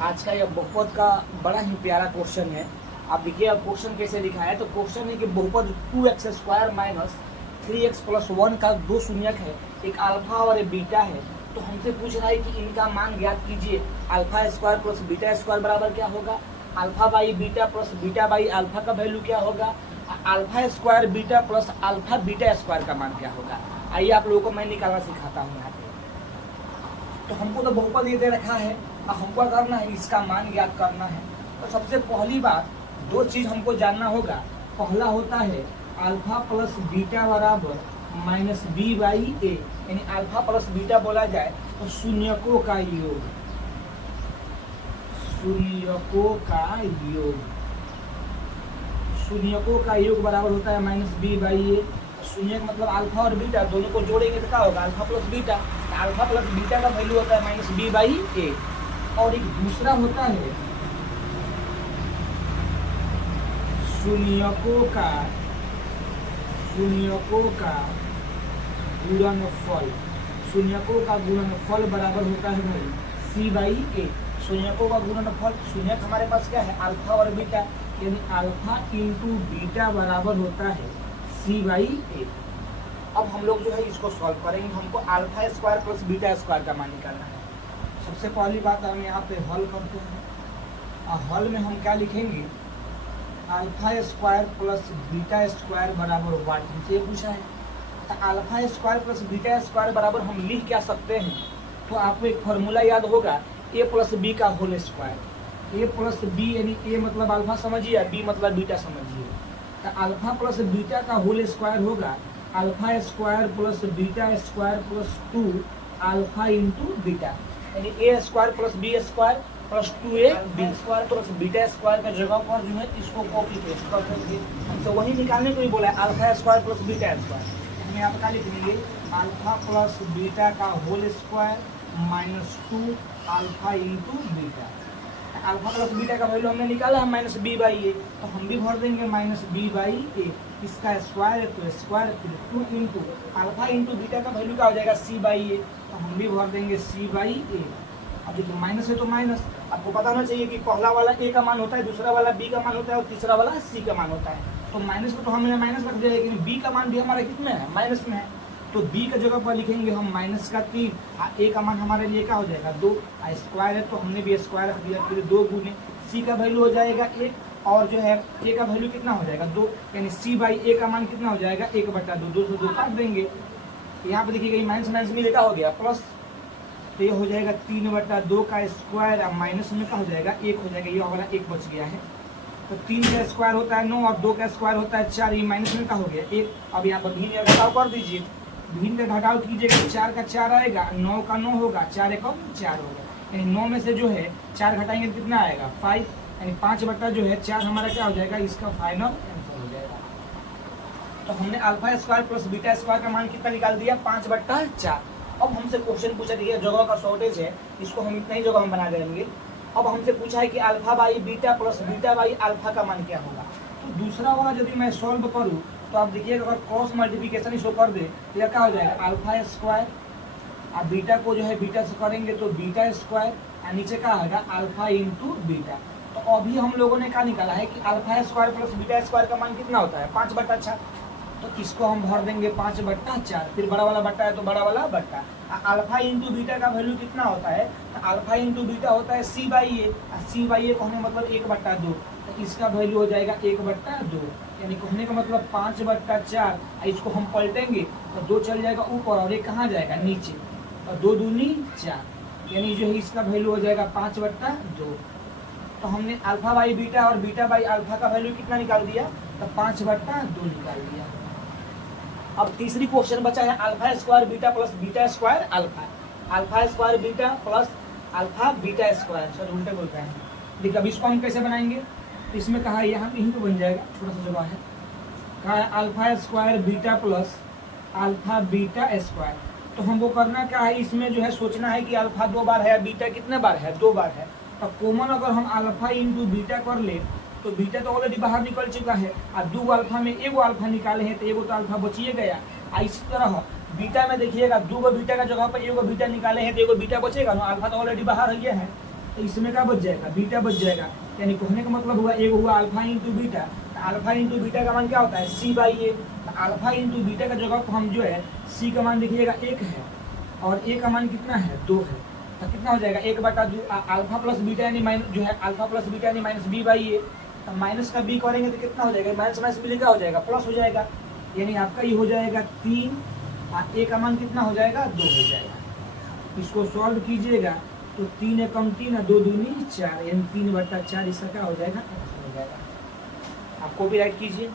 आज का यह बहुपद का बड़ा ही प्यारा क्वेश्चन है। आप देखिए अब क्वेश्चन कैसे लिखा है। तो क्वेश्चन है कि बहुपद 2x² माइनस 3x प्लस 1 का दो शून्यक है, एक अल्फा और एक बीटा है। तो हमसे पूछ रहा है कि इनका मान ज्ञात कीजिए। Alpha square plus beta square बराबर क्या होगा, alpha by beta plus beta by alpha का वैल्यू क्या होगा, alpha square beta plus alpha beta square का मान क्या होगा। आइए आप लोगों को मैं निकालना सिखाता हूँ यहाँ पे। तो हमको तो बहुपद ये दे रखा है और हमको करना है इसका मान ज्ञात करना है। तो सबसे पहली बात दो चीज हमको जानना होगा। पहला होता है अल्फा प्लस बीटा बराबर माइनस बी बाई ए, यानी अल्फा प्लस बीटा बोला जाए तो शून्यकों का योग, शून्यकों का योग, शून्यकों का योग बराबर होता है माइनस बी बाई ए। शून्य मतलब अल्फा और बीटा दोनों को जोड़ेंगे तो क्या होगा, alpha plus beta. Alpha plus beta का वैल्यू होता है माइनस बी बाई ए। और एक दूसरा होता है शून्यकों का गुणनफल। शून्यकों का गुणनफल बराबर होता है भाई सी बाई ए। शून्यकों का गुणनफल, शून्यक हमारे पास क्या है अल्फा और बीटा, यानी अल्फा इंटू बीटा बराबर होता है सी बाई ए। अब हम लोग जो है इसको सॉल्व करेंगे। हमको alpha square plus beta square का मान निकालना है। सबसे पहली बात हम यहाँ पे हल करते हैं और हल में हम क्या लिखेंगे, alpha square plus beta square बराबर वाट, हमसे ये पूछा है। तो alpha square plus beta square बराबर हम लिख क्या सकते हैं, तो आपको एक फॉर्मूला याद होगा ए प्लस बी का होल स्क्वायर। ए प्लस बी यानी ए मतलब अल्फा समझिए, बी मतलब बीटा समझिए। तो अल्फा प्लस बीटा का होल स्क्वायर होगा alpha square plus beta square plus 2 alpha into beta, यानी A square plus B square plus 2a B square plus beta square का जगह पर जो है इसको कॉपी पेस्ट कर देंगे। हमसे वही निकालने को ही बोला है alpha square plus beta square. हमें यहाँ पर क्या लिख लेंगे, अल्फा प्लस बीटा का whole square minus 2 alpha into beta. Alpha plus beta का वैल्यू हमने निकाला है माइनस बी बाई ए, तो हम भी भर देंगे माइनस बी बाई ए। इसका स्क्वायर है तो स्क्वायर, फिर 2 इंटू अल्फा इंटू बीटा का वैल्यू क्या हो जाएगा सी बाई ए, तो हम भी भर देंगे सी बाई ए। अब देखिए माइनस है तो माइनस, आपको पता होना चाहिए कि पहला वाला ए का मान होता है, दूसरा वाला बी का मान होता है और तीसरा वाला सी का मान होता है। तो माइनस को तो हमने माइनस रख दिया, लेकिन बी का मान भी हमारा कितने है, माइनस में है। तो बी का जगह पर लिखेंगे हम माइनस का 3, ए का मान हमारे लिए क्या हो जाएगा 2, स्क्वायर है तो हमने भी स्क्वायर रख दिया, फिर 2 गुने सी का वैल्यू हो जाएगा 1 और जो है ए का वैल्यू कितना हो जाएगा 2, यानी सी बाई ए का मान कितना हो जाएगा 1/2। 2 से 2 काट देंगे। यहाँ पे देखिएगा माइनस माइनस में लिखा हो गया प्लस, तो ये हो जाएगा 3/2 का स्क्वायर, अब माइनस में क्या हो जाएगा 1 हो जाएगा, ये वाला 1 बच गया है। तो 3 का स्क्वायर होता है 9 और 2 का स्क्वायर होता है 4, ये माइनस में क्या हो गया 1। अब यहाँ पर भिन्न घटाव कर दीजिए, भिन्न का घटाव कीजिएगा 4 का 4 आएगा, 9 का 9 होगा, 4 एकम 4 होगा, यानी 9 में से जो है 4 घटाएंगे तो कितना आएगा 5, यानी 5 जो है 4 हमारा क्या हो जाएगा, इसका फाइनल आंसर हो जाएगा। तो हमने alpha square plus beta square का मान कितना निकाल दिया 5/4। अब हमसे क्वेश्चन पूछा, देखिए जगह का शॉर्टेज है, इसको हम इतना ही जगह हम बना देंगे। अब हमसे पूछा है कि alpha by beta plus beta by alpha का मान क्या होगा। तो दूसरा वाला यदि मैं सॉल्व करूँ तो आप देखिएगा अगर क्रॉस मल्टीप्लिकेशन इसको कर दे तो यह क्या हो जाएगा अल्फा स्क्वायर, और बीटा को जो है बीटा से करेंगे तो बीटा स्क्वायर, और नीचे क्या आएगा अल्फा इंटू बीटा। तो अभी हम लोगों ने क्या निकाला है कि alpha square plus beta square का मान कितना होता है 5/4। तो इसको हम भर देंगे 5/4, फिर बड़ा वाला बट्टा है तो बड़ा वाला बट्टा। अल्फा इंटू बीटा का वैल्यू कितना होता है, तो अल्फा इंटू बीटा होता है C by A, C by ए कहने मतलब 1/2, तो इसका वैल्यू हो जाएगा 1/2, यानी कहने का मतलब 5/4। इसको हम पलटेंगे तो 2 चल जाएगा ऊपर और 1 कहाँ जाएगा नीचे, और 2 दूनी 4, यानी जो है इसका वैल्यू हो जाएगा 5/2। तो हमने अल्फा बाई बीटा और बीटा बाई अल्फा का वैल्यू कितना निकाल दिया, तो 5/2 निकाल दिया। अब तीसरी क्वेश्चन बचा है alpha square beta plus beta square alpha, alpha square beta plus alpha beta square, sir उल्टे बोलते हैं। देखिए अब इसको हम कैसे बनाएंगे, तो इसमें कहा है यहाँ यहीं पे बन जाएगा, छोटा सा जगह है, कहा है alpha square beta plus alpha beta square. तो हमको करना क्या है, इसमें जो है सोचना है कि अल्फा 2 बार है, बीटा कितने बार है 2 बार है। तो कॉमन अगर हम अल्फा इंटू बीटा कर ले तो बीटा तो ऑलरेडी बाहर निकल चुका है, और 2 अल्फा में एगो अल्फा निकाले हैं तो एगो तो अल्फा बचिए गया। इसी तरह बीटा में देखिएगा 2 बीटा का जगह पर एगो बीटा निकाले हैं तो एगो बीटा बचेगा ना, अल्फा तो ऑलरेडी बाहर है। तो इसमें क्या बच जाएगा, बीटा बच जाएगा। यानी कहने का मतलब हुआ एक हुआ अल्फा इंटू बीटा, तो अल्फा इंटू बीटा का मान क्या होता है C by A. Alpha into beta का जगह को हम जो है सी का मान देखिएगा 1 है और ए का मान कितना है 2 है, तो कितना हो जाएगा 1 बटा जो अल्फा प्लस बीटा यानी माइनस जो है अल्फा प्लस बीटा यानी माइनस बी बाई ए। तो माइनस का बी करेंगे तो कितना हो जाएगा, माइनस माइनस बी क्या हो जाएगा प्लस हो जाएगा, यानी आपका ये हो जाएगा 3 और ए का मान कितना हो जाएगा 2 हो जाएगा। इसको सॉल्व कीजिएगा तो 3 एकम 3 और 2 दूनी 4 यानी 3 बटा 4 इसका क्या हो जाएगा, आंसर हो जाएगा। आप कॉपी राइट कीजिए।